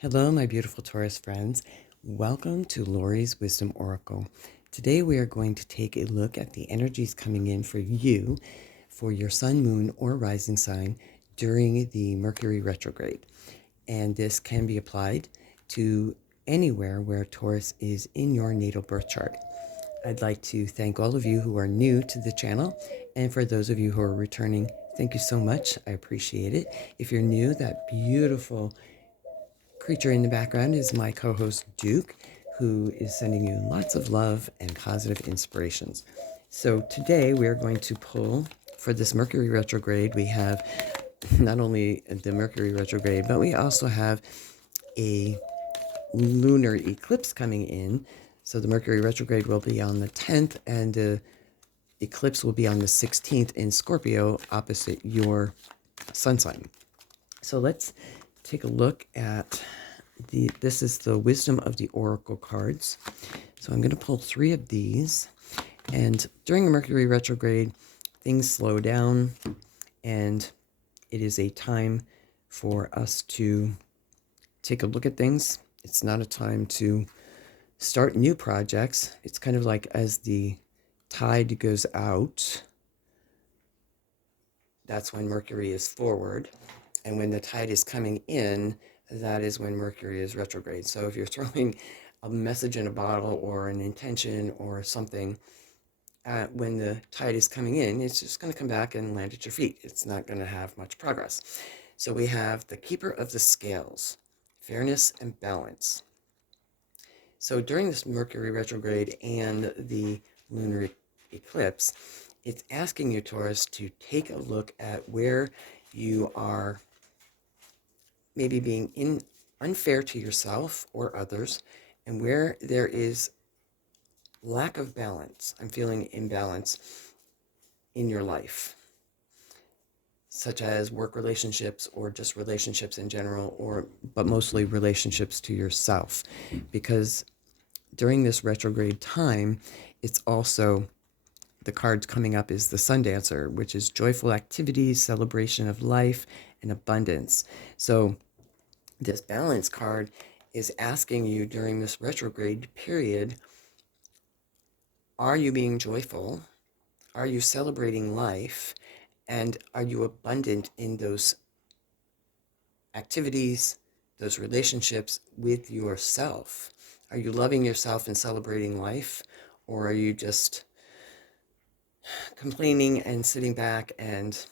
Hello, my beautiful Taurus friends. Welcome to Lori's Wisdom Oracle. Today we are going to take a look at the energies coming in for you, for your sun, moon, or rising sign during the Mercury retrograde. And this can be applied to anywhere where Taurus is in your natal birth chart. I'd like to thank all of you who are new to the channel, and for those of you who are returning, thank you so much. I appreciate it. If you're new, that beautiful creature in the background is my co-host Duke, who is sending you lots of love and positive inspirations. So today we are going to pull for this Mercury retrograde. We have not only the Mercury retrograde, but we also have a lunar eclipse coming in. So the Mercury retrograde will be on the 10th and the eclipse will be on the 16th in Scorpio, opposite your sun sign. So let's take a look at this is the Wisdom of the Oracle cards. So I'm going to pull 3 of these. And during the Mercury retrograde, things slow down, and it is a time for us to take a look at things. It's not a time to start new projects. It's kind of like as the tide goes out, that's when Mercury is forward. And when the tide is coming in, that is when Mercury is retrograde. So if you're throwing a message in a bottle or an intention or something, when the tide is coming in, it's just going to come back and land at your feet. It's not going to have much progress. So we have the Keeper of the Scales, fairness and balance. So during this Mercury retrograde and the lunar eclipse, it's asking you, Taurus, to take a look at where you are maybe being unfair to yourself or others, and where there is lack of balance. I'm feeling imbalance in your life, such as work relationships or just relationships in general, but mostly relationships to yourself. Because during this retrograde time, it's also, the cards coming up is the Sun Dancer, which is joyful activities, celebration of life, and abundance. So this balance card is asking you during this retrograde period, are you being joyful? Are you celebrating life? And are you abundant in those activities, those relationships with yourself? Are you loving yourself and celebrating life? Or are you just complaining and sitting back and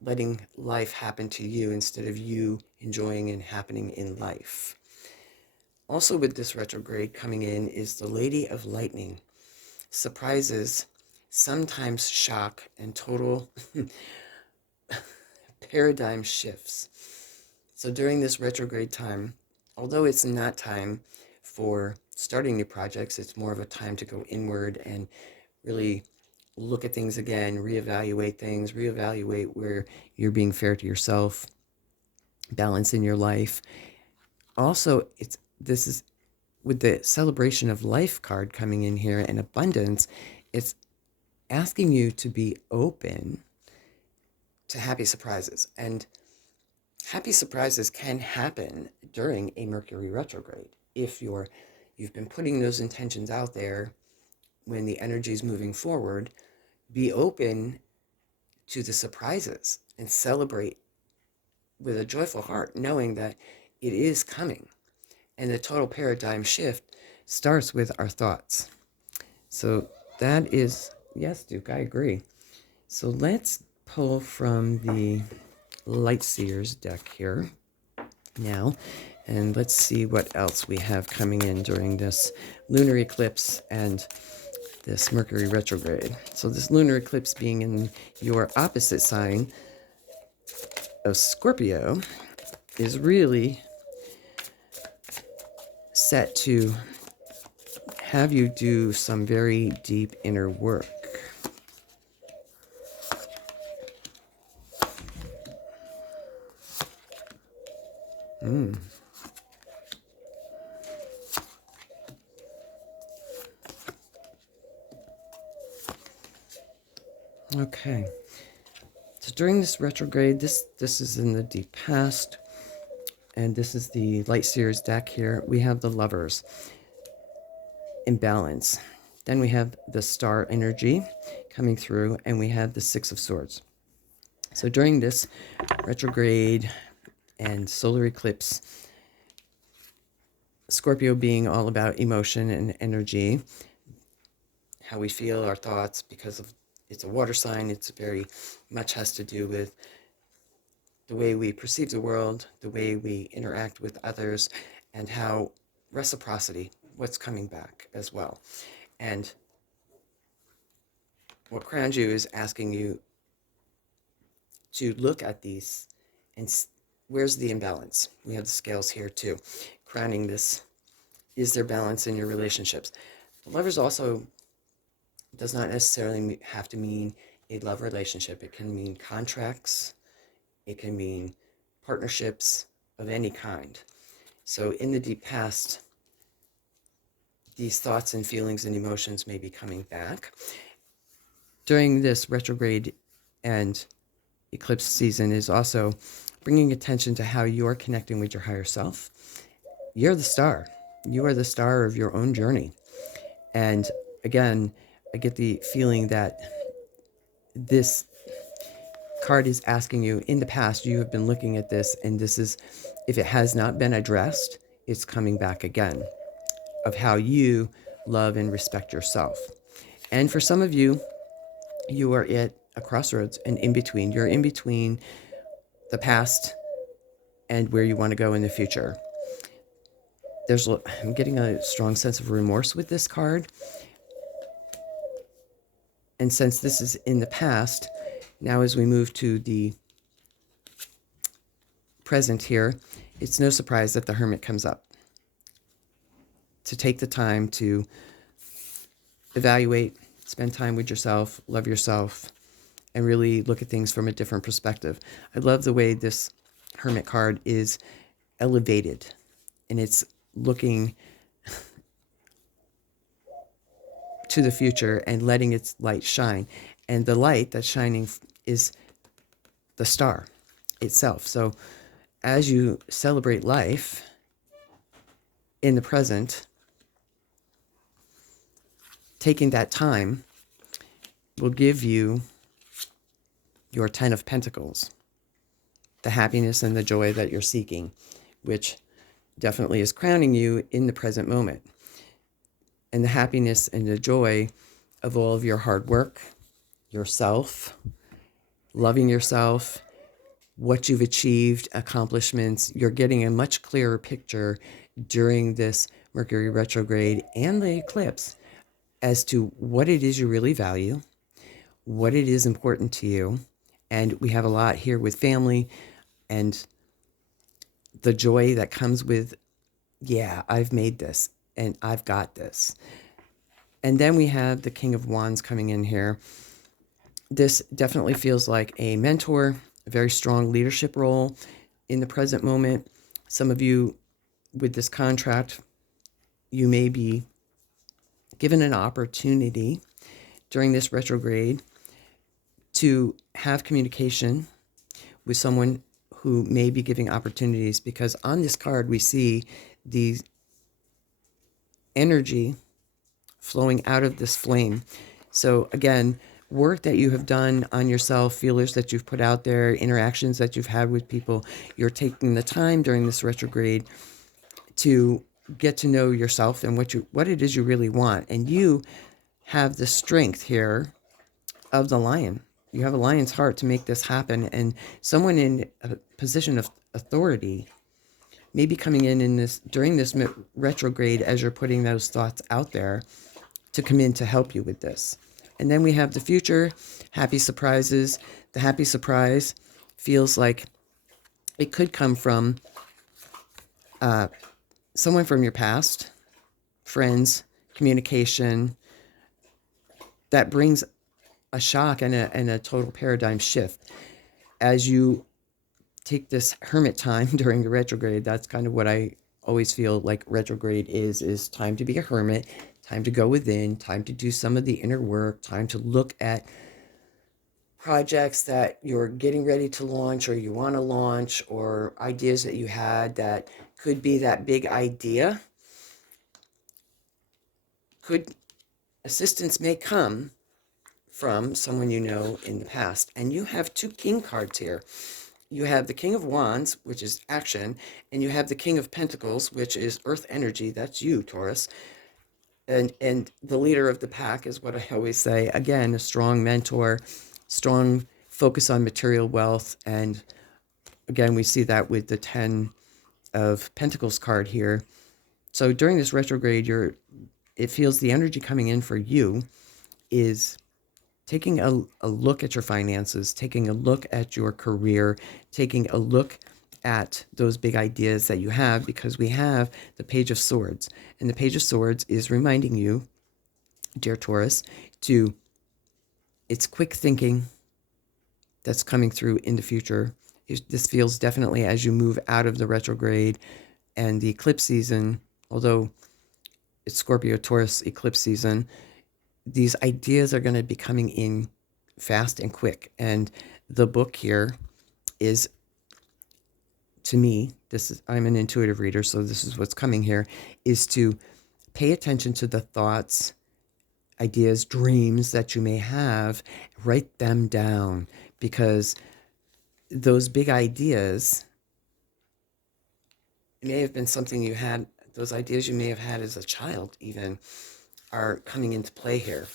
letting life happen to you instead of you enjoying and happening in life? Also with this retrograde coming in is the Lady of Lightning. Surprises, sometimes shock, and total paradigm shifts. So during this retrograde time, although it's not time for starting new projects, it's more of a time to go inward and really look at things again, reevaluate things, reevaluate where you're being fair to yourself, balance in your life. Also, this is with the celebration of life card coming in here and abundance, it's asking you to be open to happy surprises. And happy surprises can happen during a Mercury retrograde. If you've been putting those intentions out there when the energy is moving forward, be open to the surprises and celebrate with a joyful heart, knowing that it is coming. And the total paradigm shift starts with our thoughts. So that is, yes, Duke, I agree. So let's pull from the Light Seers deck here now, and let's see what else we have coming in during this lunar eclipse and this Mercury retrograde. So this lunar eclipse being in your opposite sign of Scorpio is really set to have you do some very deep inner work. Okay. So during this retrograde, this is in the deep past, and this is the Light Seers deck here. We have the Lovers in balance. Then we have the Star energy coming through, and we have the Six of Swords. So during this retrograde and solar eclipse, Scorpio being all about emotion and energy, how we feel, our thoughts, because of it's a water sign, it's very much has to do with the way we perceive the world, the way we interact with others, and how reciprocity, what's coming back as well. And what crowns you is asking you to look at these and where's the imbalance? We have the scales here too. Crowning this, is there balance in your relationships? The Lovers also does not necessarily have to mean a love relationship. It can mean contracts. It can mean partnerships of any kind. So in the deep past, these thoughts and feelings and emotions may be coming back. During this retrograde and eclipse season is also bringing attention to how you're connecting with your higher self. You're the star. You are the star of your own journey. And again, I get the feeling that this card is asking you, in the past, you have been looking at this, and this is, if it has not been addressed, it's coming back again, of how you love and respect yourself. And for some of you, you are at a crossroads and in between. You're in between the past and where you want to go in the future. I'm getting a strong sense of remorse with this card. And since this is in the past, now as we move to the present here, it's no surprise that the Hermit comes up. To take the time to evaluate, spend time with yourself, love yourself, and really look at things from a different perspective. I love the way this Hermit card is elevated, and it's looking to the future and letting its light shine. And the light that's shining is the star itself. So as you celebrate life in the present, taking that time will give you your 10 of Pentacles, the happiness and the joy that you're seeking, which definitely is crowning you in the present moment. And the happiness and the joy of all of your hard work, yourself, loving yourself, what you've achieved, accomplishments. You're getting a much clearer picture during this Mercury retrograde and the eclipse as to what it is you really value, what it is important to you. And we have a lot here with family and the joy that comes with, yeah, I've made this and I've got this. And then we have the King of Wands coming in here. This definitely feels like a mentor, a very strong leadership role in the present moment. Some of you with this contract, you may be given an opportunity during this retrograde to have communication with someone who may be giving opportunities, because on this card we see the energy flowing out of this flame. So again, work that you have done on yourself, feelers that you've put out there, interactions that you've had with people, you're taking the time during this retrograde to get to know yourself and what it is you really want. And you have the strength here of the lion. You have a lion's heart to make this happen. And someone in a position of authority may be coming in this during this retrograde as you're putting those thoughts out there to come in to help you with this. And then we have the future, happy surprises. The happy surprise feels like it could come from someone from your past, friends, communication, that brings a shock and a total paradigm shift. As you take this hermit time during the retrograde, that's kind of what I always feel like retrograde is time to be a hermit, time to go within, time to do some of the inner work, time to look at projects that you're getting ready to launch or you want to launch, or ideas that you had that could be that big idea. Assistance may come from someone you know in the past. And you have two king cards here. You have the King of Wands, which is action, and you have the King of Pentacles, which is earth energy. That's you, Taurus. And the leader of the pack is what I always say. Again, a strong mentor, strong focus on material wealth. And again, we see that with the 10 of Pentacles card here. So during this retrograde, it feels the energy coming in for you is taking a look at your finances, taking a look at your career, taking a look at those big ideas that you have, because we have the Page of Swords. And the Page of Swords is reminding you, dear Taurus, it's quick thinking that's coming through in the future. This feels definitely as you move out of the retrograde and the eclipse season, although it's Scorpio Taurus eclipse season, these ideas are going to be coming in fast and quick. And the book here is, to me, I'm an intuitive reader, so this is what's coming here, is to pay attention to the thoughts, ideas, dreams that you may have. Write them down, because those big ideas may have been something you had, those ideas you may have had as a child even, are coming into play here.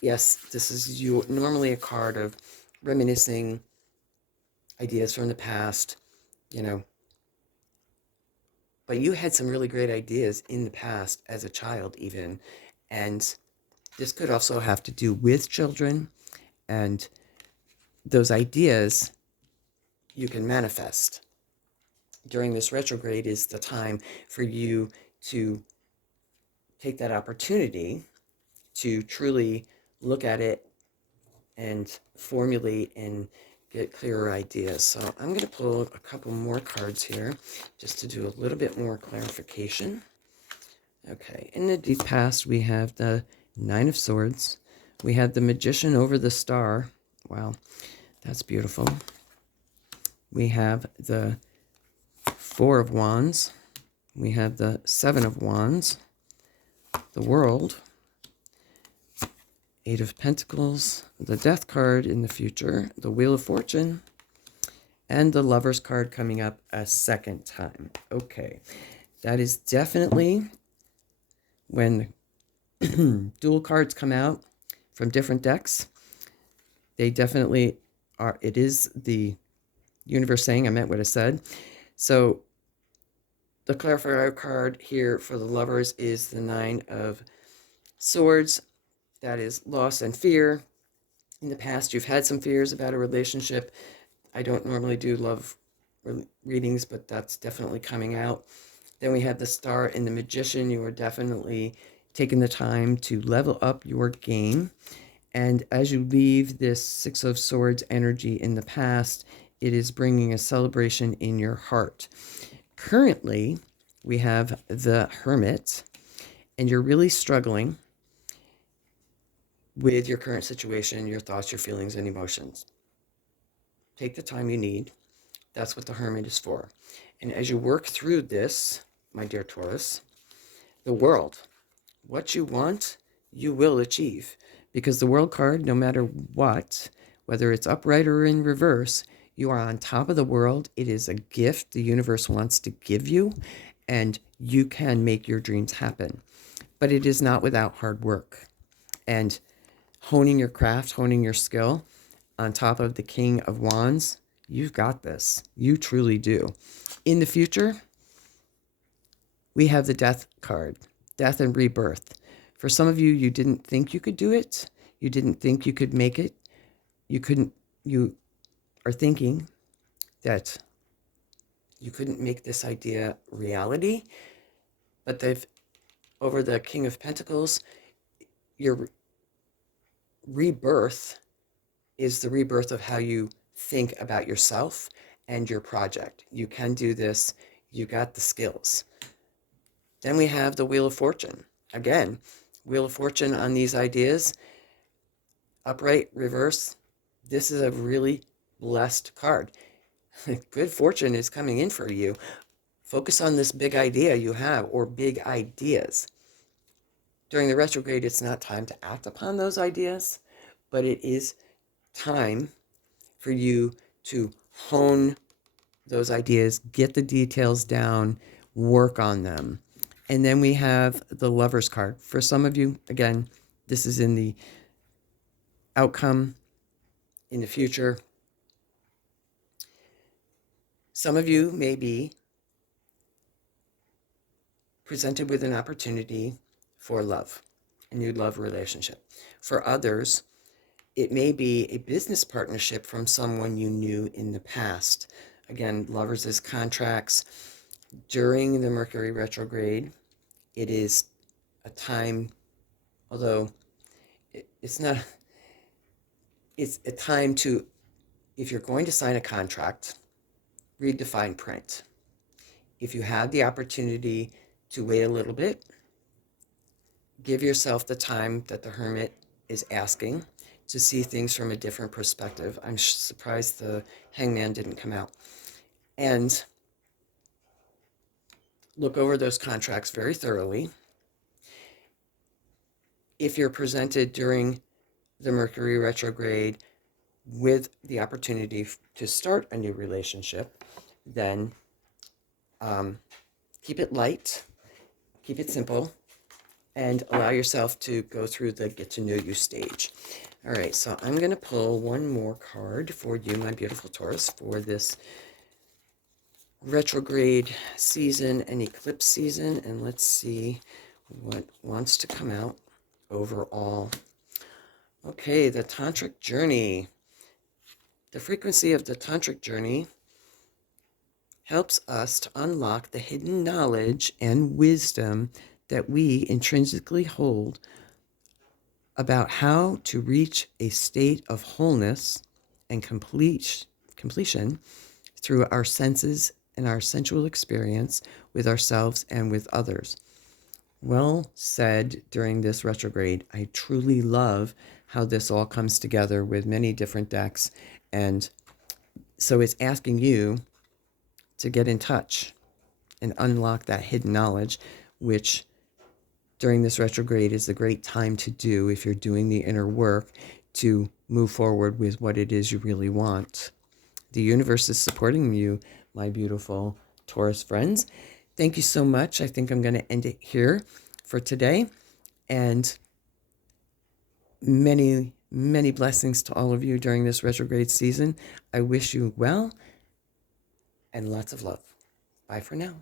Yes, this is normally a card of reminiscing ideas from the past, but you had some really great ideas in the past as a child even. And this could also have to do with children, and those ideas you can manifest. During this retrograde is the time for you to take that opportunity to truly look at it and formulate and get clearer ideas. So I'm going to pull a couple more cards here just to do a little bit more clarification. Okay, in the deep past, we have the Nine of Swords. We have the Magician over the Star. Wow, that's beautiful. We have the Four of Wands. We have the Seven of Wands. The World. Eight of Pentacles, the Death card in the future, the Wheel of Fortune, and the Lovers card coming up a second time. Okay, that is definitely when dual cards come out from different decks. They definitely are, it is the universe saying I meant what I said. So the clarifier card here for the Lovers is the Nine of Swords. That is loss and fear. In the past, you've had some fears about a relationship. I don't normally do love readings, but that's definitely coming out. Then we have the Star and the Magician. You are definitely taking the time to level up your game. And as you leave this Six of Swords energy in the past, it is bringing a celebration in your heart. Currently, we have the Hermit, and you're really struggling with your current situation, your thoughts, your feelings, and emotions. Take the time you need. That's what the Hermit is for. And as you work through this, my dear Taurus, the World, what you want, you will achieve. Because the World card, no matter what, whether it's upright or in reverse, you are on top of the world. It is a gift the universe wants to give you, and you can make your dreams happen. But it is not without hard work. And honing your craft, honing your skill, on top of the King of Wands, you've got this. You truly do. In the future, we have the Death card, Death and Rebirth. For some of you, you didn't think you could do it. You didn't think you could make it. You are thinking that you couldn't make this idea reality. But over the King of Pentacles, your rebirth is the rebirth of how you think about yourself and your project. You can do this. You got the skills. Then we have the Wheel of Fortune. Again, Wheel of Fortune on these ideas, upright, reverse, This is a really blessed card. Good fortune is coming in for you. Focus on this big idea you have, or big ideas. During the retrograde, it's not time to act upon those ideas, but it is time for you to hone those ideas, get the details down, work on them. And then we have the Lover's card. For some of you, again, this is in the outcome, in the future. Some of you may be presented with an opportunity for love, a new love relationship. For others, it may be a business partnership from someone you knew in the past. Again, lovers as contracts. During the Mercury retrograde, it is a time, although it's not, it's a time to, if you're going to sign a contract, read the fine print. If you have the opportunity to wait a little bit, give yourself the time that the Hermit is asking to see things from a different perspective. I'm surprised the Hangman didn't come out. And look over those contracts very thoroughly. If you're presented during the Mercury retrograde with the opportunity to start a new relationship, then keep it light, keep it simple, and allow yourself to go through the get to know you stage. All right, so I'm going to pull one more card for you, my beautiful Taurus, for this retrograde season and eclipse season, and let's see what wants to come out overall. Okay, the Tantric Journey. The frequency of the Tantric Journey helps us to unlock the hidden knowledge and wisdom that we intrinsically hold about how to reach a state of wholeness and completion through our senses and our sensual experience with ourselves and with others. Well said during this retrograde. I truly love how this all comes together with many different decks. And so it's asking you to get in touch and unlock that hidden knowledge, which during this retrograde is a great time to do if you're doing the inner work to move forward with what it is you really want. The universe is supporting you, my beautiful Taurus friends. Thank you so much. I think I'm going to end it here for today. And many, many blessings to all of you during this retrograde season. I wish you well and lots of love. Bye for now.